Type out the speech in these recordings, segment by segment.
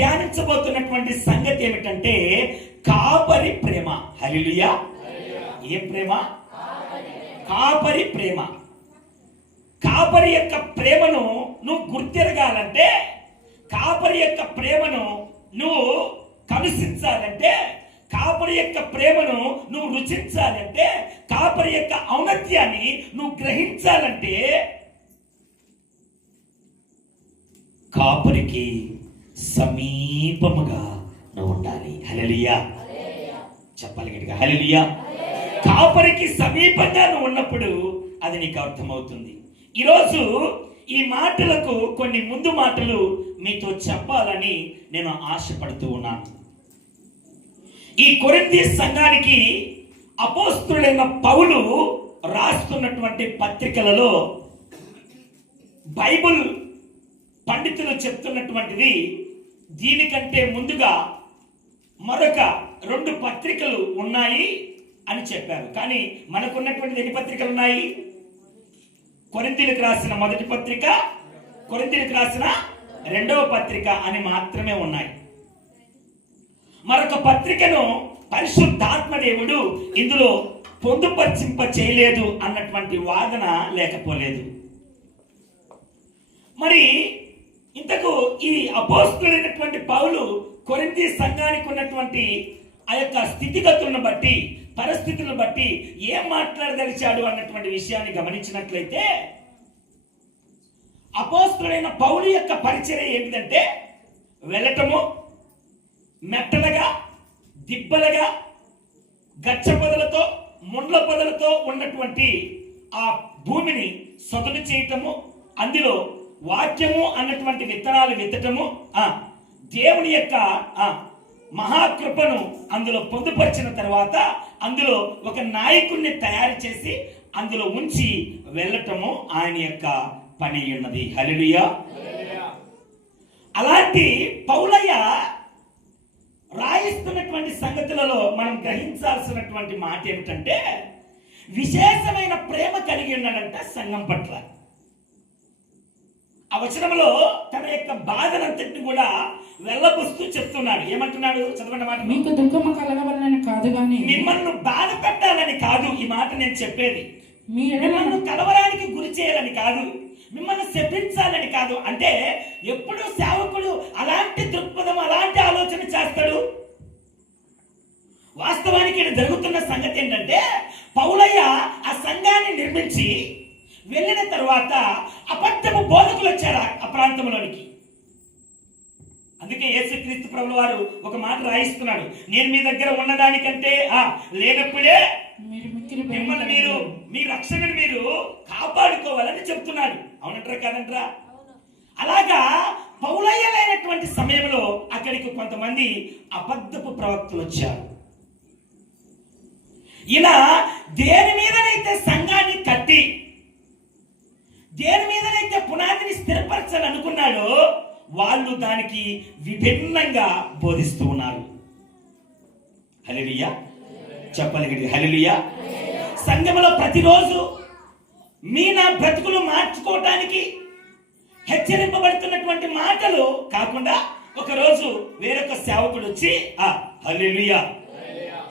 ధ్యానించబోతున్నటువంటి సంగతి ఏమిటంటే కాపరి ప్రేమ. హల్లెలూయా. ఏ ప్రేమ? కాపరి ప్రేమ. కాపరి యొక్క ప్రేమను నువ్వు గుర్తిరగాలంటే, కాపరి యొక్క ప్రేమను నువ్వు కలుషించాలంటే, కాపరి యొక్క ప్రేమను నువ్వు రుచించాలంటే, కాపరి యొక్క ఔన్నత్యాన్ని నువ్వు గ్రహించాలంటే కాపరికి సమీపముగా నువ్వు ఉండాలి. హల్లెలూయా. చెప్పాలి గట్టిగా, హల్లెలూయా. కాపరికి సమీపంగా నువ్వు ఉన్నప్పుడు అది నీకు అర్థమవుతుంది. ఈరోజు ఈ మాటలకు కొన్ని ముందు మాటలు మీతో చెప్పాలని నేను ఆశపడుతూ ఉన్నాను. ఈ కొరింథీ సంఘానికి అపోస్తలుడైన పౌలు రాస్తున్నటువంటి పత్రికలలో బైబిల్ పండితులు చెప్తున్నటువంటిది దీనికంటే ముందుగా మరొక 2 పత్రికలు ఉన్నాయి అని చెప్పారు. కానీ మనకున్నటువంటి ఎన్ని పత్రికలు ఉన్నాయి? కొరింథీయులకు రాసిన మొదటి పత్రిక, కొరింథీయులకు రాసిన 2వ పత్రిక అని మాత్రమే ఉన్నాయి. మరొక పత్రికను పరిశుద్ధాత్మ దేవుడు ఇందులో పొందుపర్చింప చేయలేదు అన్నటువంటి వాదన లేకపోలేదు. మరి ఇంతకు ఈ అపోస్తలుడైనటువంటి పౌలు కొరింథీ సంఘానికి ఉన్నటువంటి ఆ యొక్క స్థితిగతులను బట్టి, పరిస్థితులను బట్టి ఏం మాట్లాడదలిచాడు అన్నటువంటి విషయాన్ని గమనించినట్లయితే, అపోస్తలుడైన పౌలు యొక్క పరిచర్య ఏంటిదంటే వెళ్ళటము, మెట్టలుగా, దిబ్బలుగా, గచ్చ పొదలతో, ముండ్ల పొదలతో ఉన్నటువంటి ఆ భూమిని సదును చేయటము, అందులో వాక్యము అన్నటువంటి విత్తనాలు విత్తటము, దేవుని యొక్క మహాకృపను అందులో పొందుపరిచిన తర్వాత అందులో ఒక నాయకుడిని తయారు చేసి అందులో ఉంచి వెళ్ళటము ఆయన యొక్క పని ఉన్నది. హల్లెలూయా. అలాంటి పౌలయ్య రాయిస్తున్నటువంటి సంగతులలో మనం గ్రహించాల్సినటువంటి మాట ఏమిటంటే, విశేషమైన ప్రేమ కలిగి ఉన్నాడంట సంఘం పట్ల. ఆ వచనంలో తన యొక్క బాధనంతటిని కూడా వెళ్ళబుస్తూ చెప్తున్నాడు. ఏమంటున్నాడు? చదవండి మాట. మీకు దుఃఖము కలగవాలని కాదు గాని, మిమ్మల్ని బాధ పెట్టాలని కాదు ఈ మాట నేను చెప్పేది. మిమ్మల్ని కలవరానికి గురి చేయాలని కాదు, మిమ్మల్ని శపించాలని కాదు. అంటే ఎప్పుడు సేవకుడు అలాంటి దృక్పథం, అలాంటి ఆలోచన చేస్తాడు? వాస్తవానికి ఇక్కడ జరుగుతున్న సంగతి ఏంటంటే, పౌలయ్య ఆ సంఘాన్ని నిర్మించి వెళ్ళిన తర్వాత అబద్ధపు బోధకులు వచ్చారు ఆ ప్రాంతంలోనికి. అందుకే యేసుక్రీస్తు ప్రభుల వారు ఒక మాట రాయిస్తున్నాడు, నేను మీ దగ్గర ఉన్నదానికంటే లేనప్పుడే మిమ్మల్ని మీ రక్షణను మీరు కాపాడుకోవాలని చెప్తున్నాడు. అవునంటారా కాదంటారా? అలాగా పౌలయ్య లేనటువంటి సమయంలో అక్కడికి కొంతమంది అబద్ధపు ప్రవక్తలు వచ్చారు. ఇలా దేని మీదనైతే సంఘాన్ని కట్టి, దేని మీదనైతే పునాదిని స్థిరపరచాలనుకున్నాడో వాళ్ళు దానికి విభిన్నంగా బోధిస్తూ ఉన్నారు. హల్లెలూయా. చెప్పగలిగి హల్లెలూయా. సంఘంలో ప్రతిరోజు నా బ్రతుకులు మార్చుకోవటానికి హెచ్చరింపబడుతున్నటువంటి మాటలు కాకుండా ఒకరోజు వేరొక సేవకుడు వచ్చి హల్లెలూయా,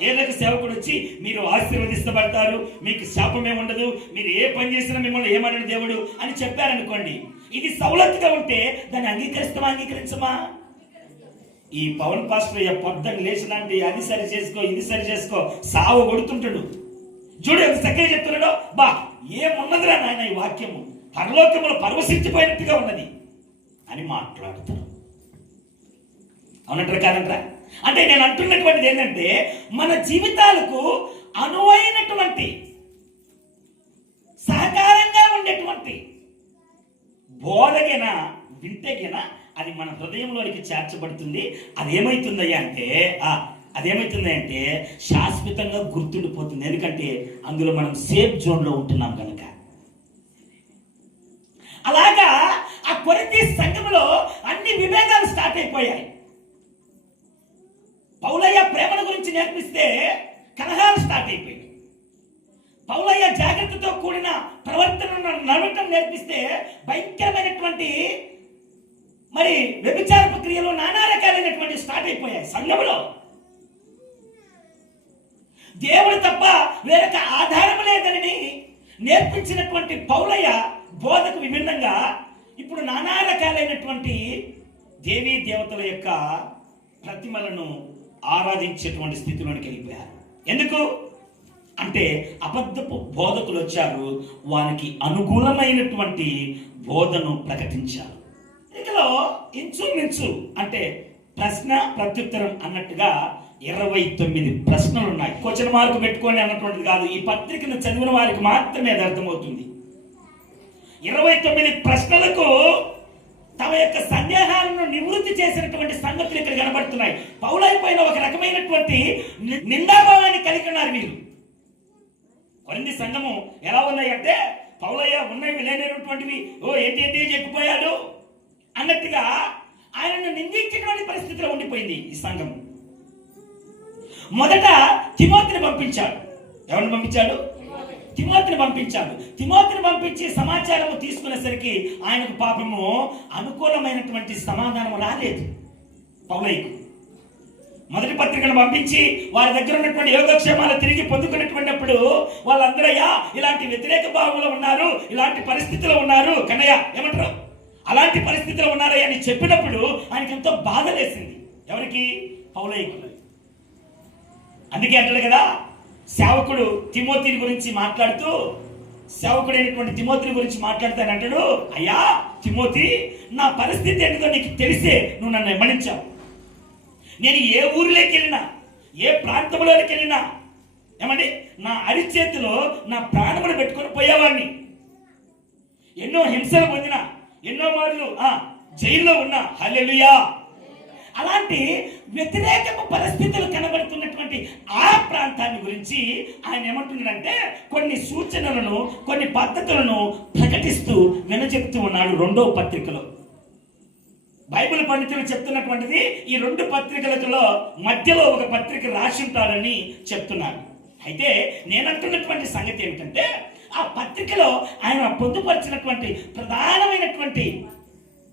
ఏదొక సేవకుడు వచ్చి మీరు ఆశీర్వదిస్తబడతారు, మీకు శాపమే ఉండదు, మీరు ఏ పని చేసినా మిమ్మల్ని ఏమన్నాడు దేవుడు అని చెప్పారనుకోండి. ఇది సౌలత్తుగా ఉంటే దాన్ని అంగీకరిస్తామా, అంగీకరించమా? ఈ పవన్ పాస్టర్ పొద్దున్న లేచిలాంటి అది సరి చేసుకో, ఇది సరి చేసుకో, సావు కొడుతుంటాడు. చూడు ఎంత చక్కగా చెప్తున్నాడో. ఏమున్నదిరా నాయన ఈ వాక్యము, పరలోకములో పరవశించిపోయినట్టుగా ఉన్నది అని మాట్లాడుతారు. అవునంటారా కాదంటారా? అంటే నేను అంటున్నటువంటిది ఏంటంటే, మన జీవితాలకు అనువైనటువంటి సహకారంగా ఉండేటువంటి బోధగిన వింటగిన అది మన హృదయంలోనికి చేర్చబడుతుంది. అదేమైతుంది అంటే శాశ్వతంగా గుర్తుండిపోతుంది. ఎందుకంటే అందులో మనం సేఫ్ జోన్లో ఉంటున్నాం కనుక. అలాగా ఆ కొరింథీ సంఘంలో అన్ని విభేదాలు స్టార్ట్ అయిపోయాయి. పౌలయ్య ప్రేమల గురించి నేర్పిస్తే కలహాలు స్టార్ట్ అయిపోయాయి. పౌలయ్య జాగ్రత్తతో కూడిన ప్రవర్తనను నడవటం నేర్పిస్తే భయంకరమైనటువంటి వ్యభిచారపు క్రియలు, నానా రకాలైన అయిపోయాయి సంఘములో. దేవుడు తప్ప వేరొక ఆధారం లేదని నేర్పించినటువంటి పౌలయ్య బోధకు విభిన్నంగా ఇప్పుడు నానా రకాలైనటువంటి దేవీ దేవతల యొక్క ప్రతిమలను ఆరాధించేటువంటి స్థితిలోనికి వెళ్ళిపోయారు. ఎందుకు అంటే అబద్ధపు బోధకులు వచ్చారు, వారికి అనుకూలమైనటువంటి బోధను ప్రకటించారు. ఇందులో ఇంచుమించు అంటే ప్రశ్న ప్రత్యుత్తరం అన్నట్టుగా 29 ప్రశ్నలు ఉన్నాయి. క్వశ్చన్ మార్క్ పెట్టుకొని అన్నటువంటిది కాదు, ఈ పత్రికను చదివిన వారికి మాత్రమే అది అర్థమవుతుంది. 29 ప్రశ్నలకు తమ యొక్క సందేహాలను నివృత్తి చేసినటువంటి సంగతులు ఇక్కడ కనబడుతున్నాయి. పౌలైపోయిన ఒక రకమైనటువంటి నిందాభావాన్ని కలిగి ఉన్నారు వీరు. కొరింథీ సంఘము ఎలా ఉన్నాయి అంటే పౌలయ్య ఉన్నవి లేనటువంటివి ఏంటి చెప్పిపోయాడు అన్నట్టుగా ఆయనను నిందించినటువంటి పరిస్థితిలో ఉండిపోయింది ఈ సంఘం. మొదట తిమోతిని పంపించాడు. ఎవరిని పంపించాడు? తిమోతిని పంపించి సమాచారము తీసుకునేసరికి ఆయనకు పాపము అనుకూలమైనటువంటి సమాధానం రాలేదు. పౌలయ్యకు మొదటి పత్రికను పంపించి వారి దగ్గర ఉన్నటువంటి యోగక్షేమాలు తిరిగి పొందుకున్నటువంటిప్పుడు వాళ్ళందరయ్యా ఇలాంటి వ్యతిరేక భావంలో ఉన్నారు, ఇలాంటి పరిస్థితిలో ఉన్నారు, కన్నయ్య ఏమంటారు, అలాంటి పరిస్థితిలో ఉన్నారయ్యా అని చెప్పినప్పుడు ఆయనకి ఎంతో బాధ వేసింది. ఎవరికి? పౌలయ్యకు. అందుకే అంటాడు కదా, సేవకుడు తిమోతిని గురించి మాట్లాడుతూ, సేవకుడైనటువంటి తిమోతిని గురించి మాట్లాడుతానంటాడు, అయ్యా తిమోతి, నా పరిస్థితి ఏంటో నీకు తెలిసే నువ్వు నన్ను వెంబడించావు. నేను ఏ ఊరిలోకి వెళ్ళినా, ఏ ప్రాంతంలోకి వెళ్ళినా ఏమండి నా అరిచేతిలో నా ప్రాణములు పెట్టుకొని పోయేవాడిని. ఎన్నో హింసలు పొందినా, ఎన్నో మార్లు జైల్లో ఉన్నా. హల్లెలూయా. అలాంటి వ్యతిరేకపు పరిస్థితులు కనబడుతున్నటువంటి ఆ ప్రాంతాన్ని గురించి ఆయన ఏమంటున్నాడంటే కొన్ని సూచనలను, కొన్ని పద్ధతులను ప్రకటిస్తూ వినచెప్తూ ఉన్నాడు. 2వ పత్రికలో బైబిల్ పండితులు చెప్తున్నటువంటిది ఈ 2 పత్రికలలో మధ్యలో ఒక పత్రిక రాసి ఉంటారని చెప్తున్నారు. అయితే నేనంటున్నటువంటి సంగతి ఏమిటంటే ఆ పత్రికలో ఆయన పొందుపరిచినటువంటి ప్రధానమైనటువంటి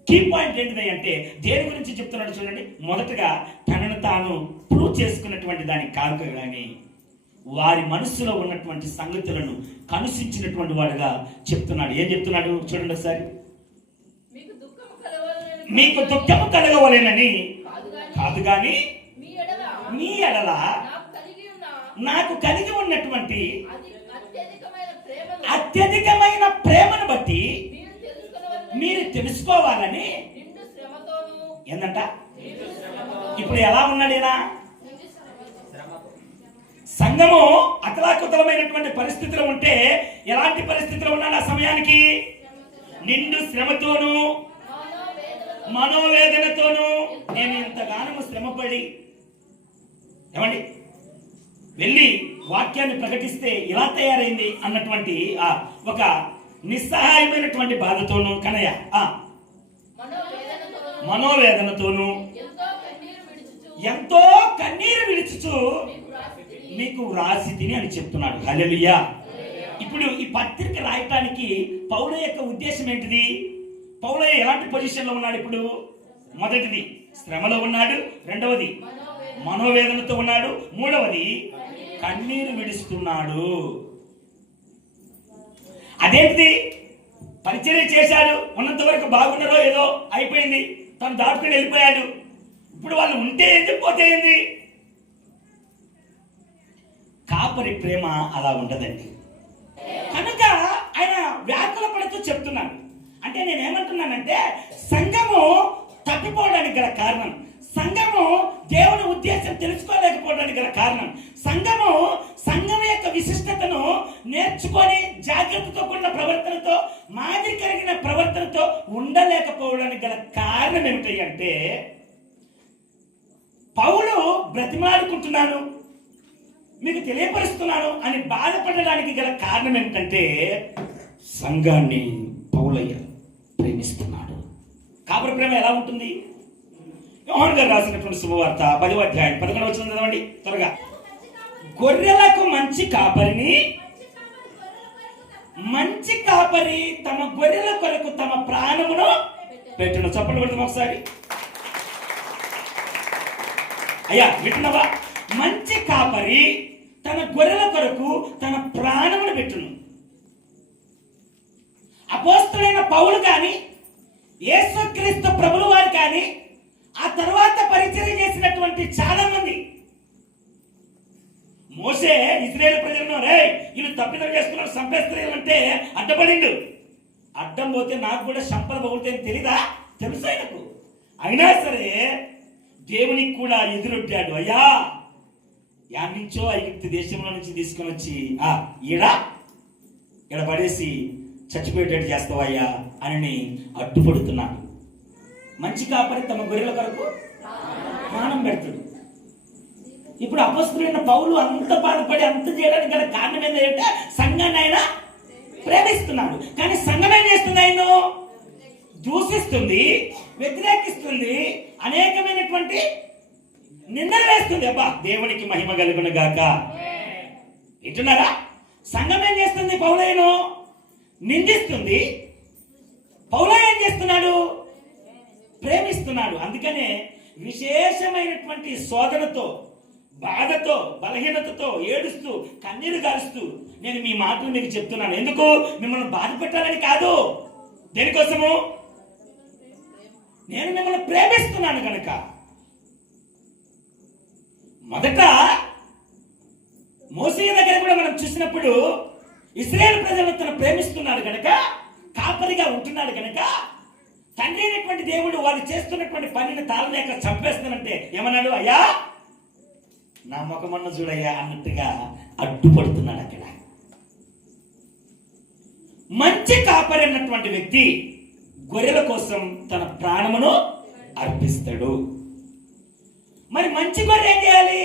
కీ పాయింట్ ఏంటిది అంటే దేని గురించి చెప్తున్నాడు చూడండి. మొదటగా తనను తాను ప్రూవ్ చేసుకున్నటువంటి దానికి కాదు కానీ వారి మనస్సులో ఉన్నటువంటి సంగతులను కనుసించినటువంటి వాడుగా చెప్తున్నాడు. ఏం చెప్తున్నాడు చూడండి ఒకసారి. మీకు దుఃఖము కలగవలేనని కాదు గాని మీ ఎడల నాకు కలిగి ఉన్నటువంటి అత్యధికమైన ప్రేమను బట్టి మీరు తెలుసుకోవాలని. ఏందంట? ఇప్పుడు ఎలా ఉన్నాడేనా? సంఘము అతలాకుతలమైనటువంటి పరిస్థితిలో ఉంటే ఎలాంటి పరిస్థితిలో ఉన్నాడు ఆ సమయానికి? నిండు శ్రమతోనూ మనోవేదనతోనూ. నేను ఇంతగానము శ్రమపడి ఏమండి వెళ్ళి వాక్యాన్ని ప్రకటిస్తే ఇలా తయారైంది అన్నటువంటి ఒక నిస్సహాయమైనటువంటి బాధతోనూ కనయ్య మనోవేదనతోనూ ఎంతో కన్నీరు విడుచుచు మీకు వ్రాసి తిని అని చెప్తున్నాడు. హల్లెలూయా. ఇప్పుడు ఈ పత్రిక రాయటానికి పౌలు యొక్క ఉద్దేశం ఏంటిది? పౌలయ్య ఎలాంటి పొజిషన్లో ఉన్నాడు? ఇప్పుడు మొదటిది శ్రమలో ఉన్నాడు, రెండవది మనోవేదనతో ఉన్నాడు, మూడవది కన్నీరు విడుస్తున్నాడు. అదేంటిది? పరిచర్య చేశాడు, ఉన్నంత వరకు బాగున్నారో ఏదో అయిపోయింది, తను దాటుకుని వెళ్ళిపోయాడు. ఇప్పుడు వాళ్ళు ఉంటే ఏంది, పోతే ఏంది? కాపరి ప్రేమ అలా ఉండదండి. కనుక ఆయన వ్యాకుల పడుతూ చెప్తున్నాడు. అంటే నేనేమంటున్నానంటే సంఘము తప్పిపోవడానికి గల కారణం, సంఘము దేవుని ఉద్దేశం తెలుసుకోలేకపోవడానికి గల కారణం, సంఘం యొక్క విశిష్టతను నేర్చుకొని జాగ్రత్తతో కూడిన ప్రవర్తనతో, మాదిరి కలిగిన ప్రవర్తనతో ఉండలేకపోవడానికి గల కారణం ఏమిటి అంటే పౌలు బ్రతిమాడుకుంటున్నాను, మీకు తెలియపరుస్తున్నాను అని బాధపడడానికి గల కారణం ఏమిటంటే సంఘాన్ని పౌలయ్య ప్రేమిస్తున్నాడు. కాపరి ప్రేమ ఎలా ఉంటుంది? యోహాను గారు రాసినటువంటి శుభవార్త 10వ అధ్యాయం 11వ వచనం చదవండి త్వరగా. గొర్రెలకు మంచి కాపరిని, మంచి కాపరి తమ గొర్రెల కొరకు తమ ప్రాణమును పెట్టును. చప్పట్లు కొడతాం ఒకసారి. అయ్యా వింటున్నావా? మంచి కాపరి తన గొర్రెల కొరకు తన ప్రాణమును పెట్టును. అపోస్తలుడైన పౌలు కానీ, యేసుక్రీస్తు ప్రభుల వారు కానీ, ఆ తర్వాత పరిచర్య చేసినటువంటి చాలా మంది, మోసే ఇశ్రాయేలు ప్రజలను రే వీళ్ళు తప్పిదం చేస్తున్నారు చంపేస్తారు అంటే అడ్డపడిండు. అడ్డం పోతే నాకు కూడా సంపద పోగుతాయని తెలీదా? తెలుసు ఆయనకు. అయినా సరే దేవునికి కూడా ఎదురొట్టాడు. అయ్యా యాడ్ నుంచో ఐగుప్తు దేశంలో నుంచి తీసుకొని వచ్చి ఈడ పడేసి చచ్చిపోయేటట్టు చేస్తావయ్యా అని అడ్డుపడుతున్నాడు. మంచి కాపరి తమ గొర్రెల కొరకు ప్రాణం పెడతాడు. ఇప్పుడు అపొస్తలుడైన పౌలు అంత బాధపడి అంత చేయడానికి గల కారణం ఏంటంటే సంఘాన్ని ఆయన ప్రేమిస్తున్నాడు. కానీ సంఘం ఏం చేస్తుంది? ఆయన దూషిస్తుంది, వ్యతిరేకిస్తుంది, అనేకమైనటువంటి నిందలు వేస్తుంది. అబ్బా దేవునికి మహిమ కలుగును గాక. వింటున్నారా? సంఘం ఏం చేస్తుంది? పౌలును నిందిస్తుంది. పౌలు ఏం చేస్తున్నాడు? ప్రేమిస్తున్నాడు. అందుకనే విశేషమైనటువంటి శోధనతో, బాధతో, బలహీనతతో, ఏడుస్తూ, కన్నీరు గారుస్తూ నేను మీ మాటలు మీకు చెప్తున్నాను. ఎందుకు? మిమ్మల్ని బాధ పెట్టాలని కాదు. దేనికోసము? నేను మిమ్మల్ని ప్రేమిస్తున్నాను కనుక. మొదట మోసే దగ్గర కూడా మనం చూసినప్పుడు ఇశ్రాయేలు ప్రజలను తను ప్రేమిస్తున్నాడు కనుక, కాపరిగా ఉంటున్నాడు కనుక, తండ్రి అయినటువంటి దేవుడు వాళ్ళు చేస్తున్నటువంటి పనిని తాళలేక చంపేస్తానంటే ఏమన్నాడు? అయ్యా నా ముఖమన్న చూడయ్యా అన్నట్టుగా అడ్డుపడుతున్నాడు. అక్కడ మంచి కాపరి అన్నటువంటి వ్యక్తి గొర్రెల కోసం తన ప్రాణమును అర్పిస్తాడు. మరి మంచి గొర్రె ఏం చేయాలి?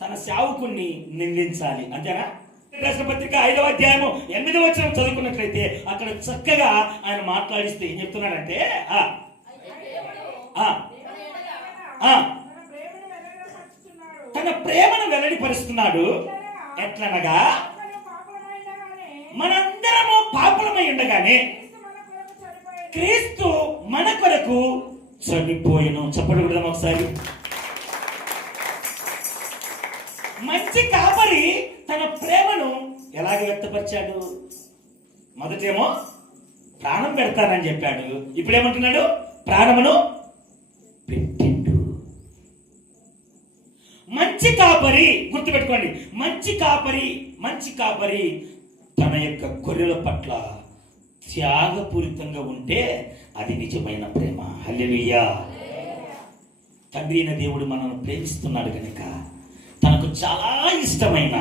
తన సేవకుణ్ణి నిందించాలి. అంతేనా? పత్రిక 5వ అధ్యాయము 8వ వచనం చదువుకున్నట్లయితే అక్కడ చక్కగా ఆయన మాట్లాడిస్తే ఏం చెప్తున్నాడంటే, తన ప్రేమను వెల్లడిపరుస్తున్నాడు. ఎట్లనగా మనందరము పాపులమై ఉండగానే క్రీస్తు మన కొరకు చనిపోయెను. చెప్పకూడదాం ఒకసారి? మంచి కాపరి తన ప్రేమను ఎలాగ వ్యక్తపరిచాడు? మొదటేమో ప్రాణం పెడతానని చెప్పాడు. ఇప్పుడు ఏమంటున్నాడు? ప్రాణమును పెట్టిండు. మంచి కాపరి, గుర్తుపెట్టుకోండి, మంచి కాపరి తన యొక్క గొర్రెల పట్ల త్యాగపూరితంగా ఉంటే అది నిజమైన ప్రేమ. హల్లెలూయా. తండ్రి అయిన దేవుడు మనల్ని ప్రేమిస్తున్నాడు కనుక తనకు చాలా ఇష్టమైన,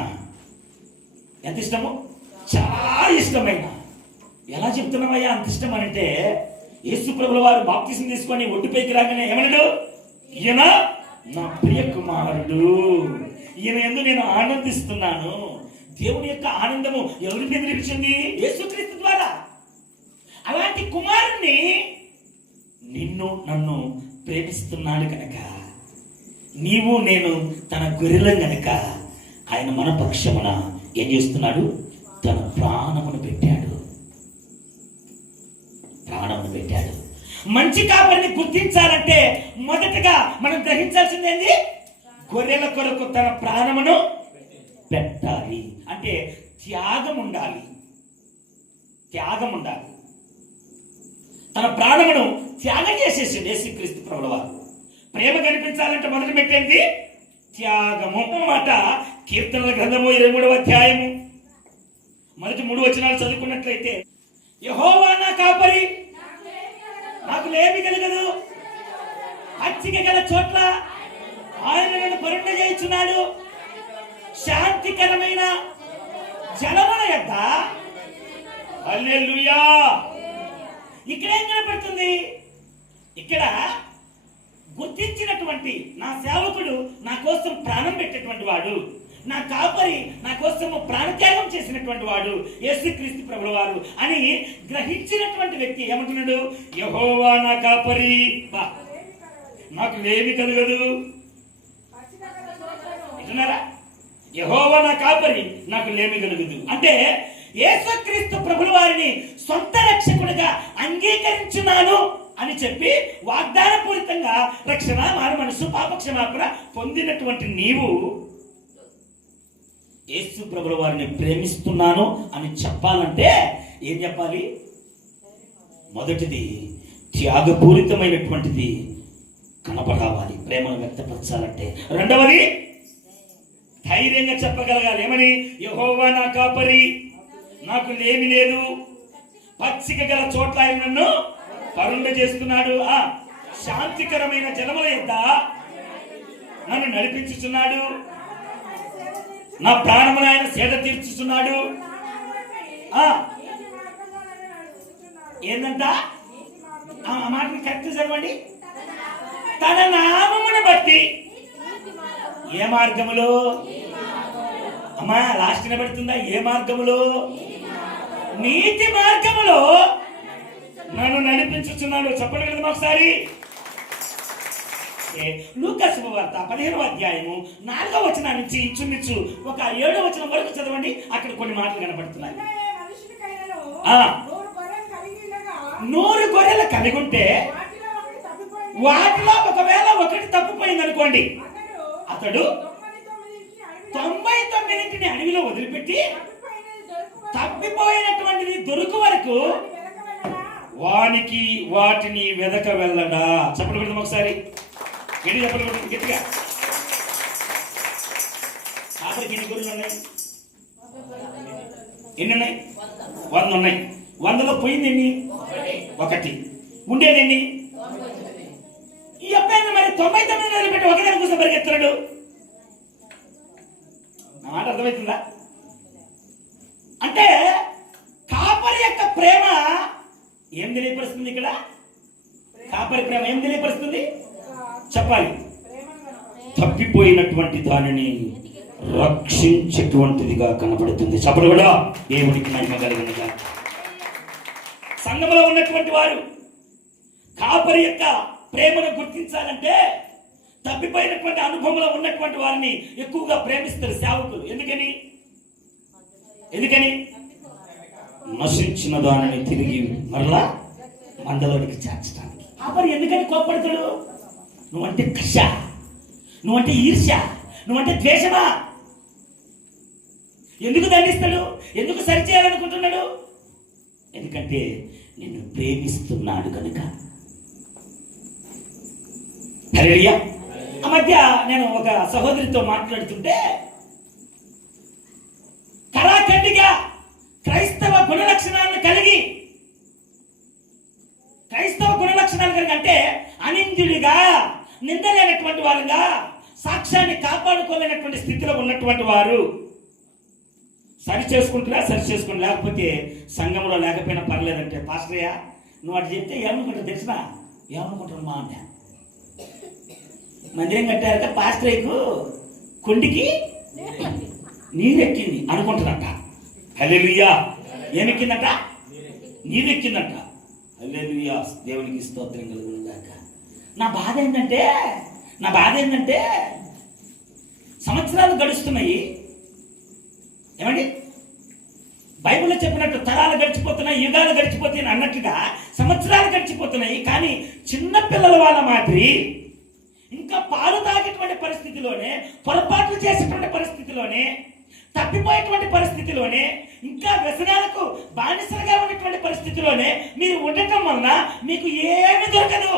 ఎంత ఇష్టము? చాలా ఇష్టమైన. ఎలా చెప్తున్నామయ్యా అంత ఇష్టం అంటే, యేసు ప్రభుల వారు బాప్తిసం తీసుకొని ఒడ్డుపైకి రాగానే ఏమన్నాడు? ఈయన నా ప్రియ కుమారుడు, ఈయన యందు నేను ఆనందిస్తున్నాను. దేవుని యొక్క ఆనందము ఎవరి మీద నిలిచింది? యేసుక్రీస్తు ద్వారా. అలాంటి కుమారుణ్ణి నిన్ను నన్ను ప్రేమిస్తున్నాడు కనుక, నీవు నేను తన గొర్రెలం గనుక ఆయన మన పక్షమున ఏం చేస్తున్నాడు? తన ప్రాణమును పెట్టాడు. మంచి కాపరిని గుర్తించాలంటే మొదటగా మనం గ్రహించాల్సింది ఏంటి? గొర్రెల కొరకు తన ప్రాణమును పెట్టాలి. అంటే త్యాగం ఉండాలి. తన ప్రాణమును త్యాగం చేసేసింది యేసుక్రీస్తు ప్రభుల వారు. ప్రేమ కనిపించాలంటే మొదటి పెట్టింది త్యాగము అన్నమాట. కీర్తనల గ్రంథము 23వ అధ్యాయము మొదటి 3 వచనాలు చదువుకున్నట్లయితే, యెహోవా నా కాపరి, నాకు లేమి కలగదు, పచ్చిక గల చోట్ల ఆయన నన్ను పరుండ చేయుచున్నాడు, శాంతికరమైన జలముల యొద్ద. హల్లెలూయా. ఇక్కడ ఏం కనపడుతుంది? ఇక్కడ గుర్తించినటువంటి నా సేవకుడు నా కోసం ప్రాణం పెట్టేటువంటి వాడు, నా కాపరి నా కోసం ప్రాణత్యాగం చేసినటువంటి వాడు యేసుక్రీస్తు ప్రభుల వారు అని గ్రహించినటువంటి వ్యక్తి ఏమంటున్నాడు? యెహోవా నా కాపరి, నాకు లేమి కలగదు. వింటున్నారా? యెహోవా నా కాపరి, నాకు లేమి కలుగదు అంటే యేసుక్రీస్తు ప్రభుల వారిని సొంత రక్షకుడిగా అంగీకరించున్నాను అని చెప్పి వాగ్దానపూరితంగా రక్షణ, మారు మనసు, పాపక్షమాపణ పొందినటువంటి నీవు యేసు ప్రభుల వారిని ప్రేమిస్తున్నాను అని చెప్పాలంటే ఏం చెప్పాలి? మొదటిది త్యాగపూరితమైనటువంటిది కనపడాలి, ప్రేమను వ్యక్తపరచాలంటే. రెండవది ధైర్యంగా చెప్పగలగాలి. ఏమని? యెహోవా నా కాపరి, నాకు లేమి లేదు, పచ్చిక గల చోట్ల ఆయన నన్ను పరుండ చేస్తున్నాడు, శాంతికరమైన జలముల యొద్ద నన్ను నడిపించుచున్నాడు, నా ప్రాణమును ఆయన సేద తీర్చుచున్నాడు. ఏందంట? ఆ మాటని కరెక్ట్ చదవండి. తన నామమును బట్టి ఏ మార్గములో? అమ్మా లాస్ట్ నిలబడుతుందా? ఏ మార్గములో? నీతి మార్గములో నన్ను నడిపించుచున్నాడు. చెప్పండి కదా ఒకసారి. లూకా శుభవార్త 15వ అధ్యాయము 4వ వచనం నుంచి ఇంచుమించు ఒక 7వ వచనం వరకు చదవండి. అక్కడ కొన్ని మాటలు కనబడుతున్నాయి. 100 గొర్రెలు కలిగి ఉంటే వాటిలో ఒకవేళ ఒకటి తప్పిపోయింది అనుకోండి, అతడు 99ని అడవిలో వదిలిపెట్టి తప్పిపోయినటువంటిది దొరుకు వరకు వాటిని వెదక వెళ్ళడా. చెప్పకూడదు ఒకసారి చెప్పకూడదు గట్టిగా. కాపరికి ఎన్ని గొర్రెలు ఉన్నాయి? ఎన్ని ఉన్నాయి? 100 ఉన్నాయి. 100లో పోయింది ఎన్ని? 1. ఉండేది ఎన్ని? ఈ అబ్బాయిని మరి 99 వదిలిపెట్టి ఒకదాని కోసం పరిగెత్తాడు. నా మాట అర్థమవుతుందా? అంటే కాపరి యొక్క ప్రేమ ఏం తెలియపరుస్తుంది? ఇక్కడ కాపరి ప్రేమ ఏం తెలియపరుస్తుంది? చెప్పాలి. తప్పిపోయినటువంటి దానిని రక్షించేటువంటిదిగా కనబడుతుంది. చెప్పడు కూడా దేవునికి మహిమ కలిగినగా. సంఘములో ఉన్నటువంటి వారు కాపరి యొక్క ప్రేమను గుర్తించాలంటే తప్పిపోయినటువంటి అనుభవంలో ఉన్నటువంటి వారిని ఎక్కువగా ప్రేమిస్తారు సేవకులు. ఎందుకని నశించిన దానిని తిరిగి మరలా మందలోనికి చేర్చడానికి. కాపరి ఎందుకని కోప్పడతాడు? నువ్వంటే కష, నువ్వంటే ఈర్ష్య, నువ్వంటే ద్వేషమా? ఎందుకు దండిస్తాడు? ఎందుకు సరిచేయాలనుకుంటున్నాడు? ఎందుకంటే నిన్ను ప్రేమిస్తున్నాడు కనుక. హల్లెలూయా. ఆ మధ్య నేను ఒక సహోదరితో మాట్లాడుతుంటే కరాఖండిగా క్రైస్తవ గుణ లక్షణాలను కలిగి అంటే అనింద్యుడిగా, నిందలేనటువంటి వారుగా, సాక్ష్యాన్ని కాపాడుకోలేనటువంటి స్థితిలో ఉన్నటువంటి వారు సరి చేసుకుంటున్నా లేకపోతే సంఘంలో లేకపోయినా పర్లేదంటే, పాస్టరయ్య నువ్వు అటు చెప్తే ఏమనుకుంటావు తెలిసినా? ఏమనుకుంటారు మా అంటే, మందిరం కట్టారట, పాస్టర్కు కొండికి నీరెక్కింది అనుకుంటున్నట్ట. హల్లెలూయా. ఏమెక్కిందట? నీరెక్కిందట. హల్లెలూయా. దేవునికి స్తోత్రం కలుగును గాక. నా బాధ ఏంటంటే సంవత్సరాలు గడుస్తున్నాయి. ఏమండి? బైబిల్లో చెప్పినట్టు తరాలు గడిచిపోతున్నాయి, యుగాలు గడిచిపోతాయి అన్నట్టుగా సంవత్సరాలు గడిచిపోతున్నాయి. కానీ చిన్నపిల్లల వాళ్ళ మాదిరి ఇంకా పాలు తాగేటువంటి పరిస్థితిలోనే, పొరపాట్లు చేసేటువంటి పరిస్థితిలోనే, తప్పిపోయేటువంటి పరిస్థితిలోనే, ఇంకా వ్యసనాలకు బానిసలుగా ఉన్నటువంటి పరిస్థితిలోనే మీరు ఉండటం వలన మీకు ఏమి దొరకదు.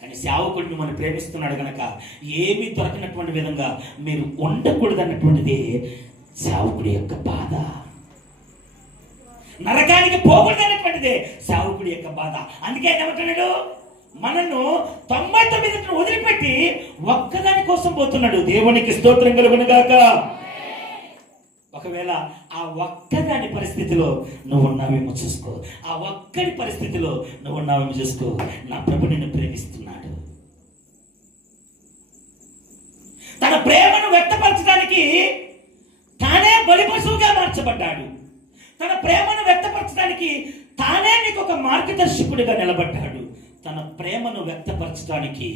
కానీ సేవకుడిని మనం ప్రేమిస్తున్నాడు కనుక ఏమీ దొరకనటువంటి విధంగా మీరు ఉండకూడదు అన్నటువంటిది సేవకుడి యొక్క బాధ. నరకానికి పోకూడదు అన్నటువంటిదే సేవకుడి యొక్క బాధ. అందుకే ఏమంటున్నాడు? మనను 99 వదిలిపెట్టి ఒక్కదాని కోసం పోతున్నాడు. దేవునికి స్తోత్రం కలుగును గాక. ఒకవేళ ఆ ఒక్కదాని పరిస్థితిలో నువ్వు ఉన్నావేమో చూసుకో. ఆ ఒక్కడి పరిస్థితిలో నువ్వు ఉన్నావేమో చూసుకో. నా ప్రభు నిన్ను ప్రేమిస్తున్నాడు. తన ప్రేమను వ్యక్తపరచడానికి తానే బలి పశువుగా మార్చబడ్డాడు. తన ప్రేమను వ్యక్తపరచడానికి తానే నీకు ఒక మార్గదర్శకుడిగా నిలబడ్డాడు. తన ప్రేమను వ్యక్తపరచడానికి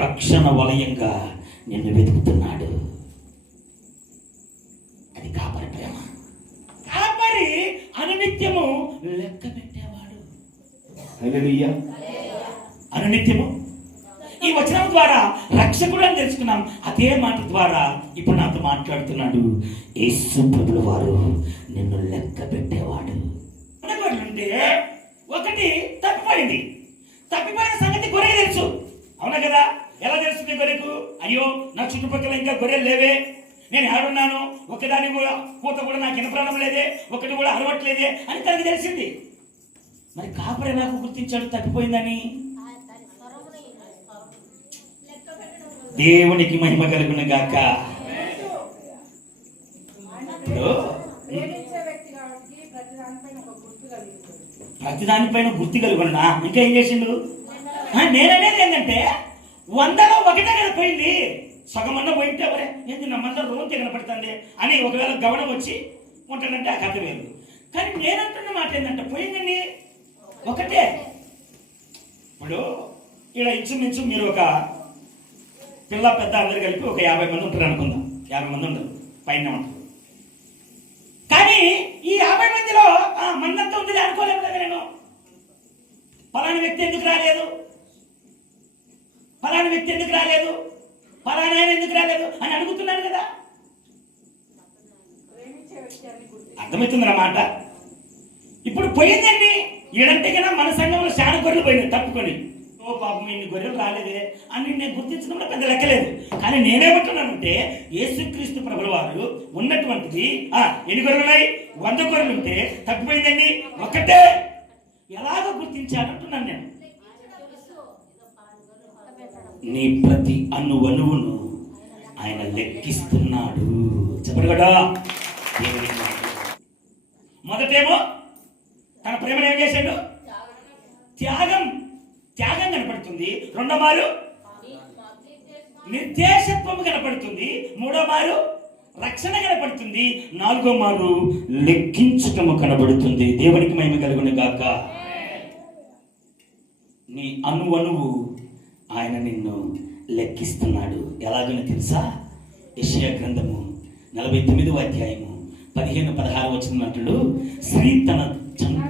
రక్షణ వలయంగా నిన్ను వెతుకుతున్నాడు. అది కాపరి ప్రేమ. కాపరి అనునిత్యము లెక్క పెట్టేవాడు. హల్లెలూయా. అనునిత్యము ఈ వచనం ద్వారా రక్షకుడు అని తెలుసుకున్నాం. అదే మాట ద్వారా ఇప్పుడు నాతో మాట్లాడుతున్నాడు. యేసు ప్రభుల వారు నిన్ను లెక్క పెట్టేవాడు. అంటే ఒకటి తప్పిపోయింది. తప్పిపోయిన సంగతి గొర్రెకి తెలుసు, అవునా కదా? ఎలా తెలుస్తుంది గొర్రెకు? అయ్యో నా చుట్టుపక్కల ఇంకా గొర్రెలు లేవే, నేను ఆడున్నాను, ఒకదాని కూడా కూత కూడా నాకు వినపడడం లేదే, ఒకటి కూడా అరవట్లేదే అని తనకి తెలిసింది. మరి కాపరి నాకు గుర్తించాడు తప్పిపోయిందని. దేవునికి మహిమ కలుగును గాక. ప్రతి దానిపైన గుర్తు కలుగున్నా. ఇంకా ఏం చేసిండు? నేననేది ఏంటంటే 100లో 1 కనపడింది, సగమన్న పోయింటే ఎవరే ఏంటి నమ్మందరూ రోజు కనపడుతుంది అని ఒకవేళ గమనం వచ్చి ఉంటాడంటే ఆ కథ వేరు. కానీ నేనంటున్న మాట ఏంటంటే పోయిందండి ఒకటే. ఇప్పుడు ఇలా ఇంచుమించు మీరు ఒక పిల్ల పెద్ద అందరు కలిపి ఒక 50 మంది ఉంటారు అనుకుందాం. 50 మంది ఉండరు, పైన ఉంటారు. కానీ ఈ 50 మందిలో మందంతా ఉంది అనుకోలేము కదా. నేను ఫలాని వ్యక్తి ఎందుకు రాలేదు, ఫలాని వ్యక్తి ఎందుకు రాలేదు, ఫలానా ఆయన ఎందుకు రాలేదు అని అడుగుతున్నాను కదా. అర్థమవుతుంది అన్నమాట. ఇప్పుడు పోయిందండి ఈడంటే కదా మన సంఘంలో చాలా గొర్రెలు పోయినాయి తప్పుకొని. ఓ పాపం ఇన్ని గొర్రెలు రాలేదే అని నేను గుర్తించడంలో పెద్ద లెక్కలేదు. కానీ నేనేమంటున్నానంటే యేసుక్రీస్తు ప్రభుల వారు ఉన్నటువంటిది ఎన్ని గొర్రెలు ఉన్నాయి? 100 గొర్రెలు ఉంటే తప్పిపోయిందండి ఒకటే. ఎలాగో గుర్తించాలంటున్నాను నేను. నీ ప్రతి అణువును ఆయన లెక్కిస్తున్నాడు. చెప్పడు కదా. మొదటేమో తన ప్రేమను ఏం చేశాడు? త్యాగం కనపడుతుంది. రెండో మారు నిర్దేశత్వము కనపడుతుంది. మూడో మారు రక్షణ కనపడుతుంది. నాలుగో మారు లెక్కించటము కనబడుతుంది. దేవునికి మహిమ కలుగును గాక. నీ అణువు ఆయన నిన్ను లెక్కిస్తున్నాడు. ఎలాగని తెలుసా? యెషయా గ్రంథము 49వ అధ్యాయము 15-16 వచనమంటాడు, స్త్రీ తన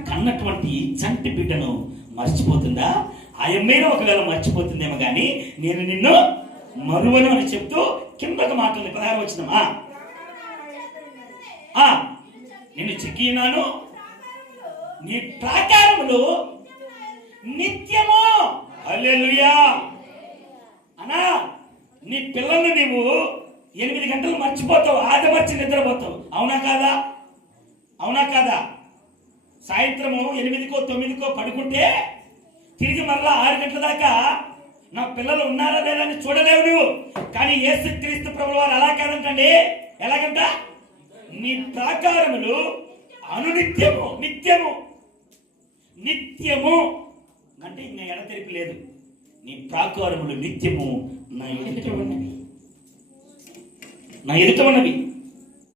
కన్నటువంటి చంటి బిడ్డను మర్చిపోతుందా? ఆ అమ్మాయిలో ఒకవేళ మర్చిపోతుందేమో కానీ నేను నిన్ను మరువను అని చెప్తూ కిందకు మాటలు 16 వచనం, నిన్ను చెక్కినాను, నీ ప్రాకారములు నిత్యము. హల్లెలూయా. అన్నా నీ పిల్లల్ని నీవు 8 గంటలు మర్చిపోతావు, ఆదమర్చి నిద్రపోతావు. అవునా కాదా? అవునా కాదా? సాయంత్రము 8కో 9కో పడుకుంటే తిరిగి మరలా 6 గంటల దాకా నా పిల్లలు ఉన్నారా లేదా అని చూడలేవు నువ్వు. కానీ యేసుక్రీస్తు ప్రభువు వారు అలా కాదంటండి. ఎలాగంట? నీ ప్రాకారములు అనునిత్యము, నిత్యము నిత్యము అంటే ఇంకా ఎడతెరిపి లేదు. నీ ప్రాకారములు నిత్యము నా ఎదుట ఉన్నవి.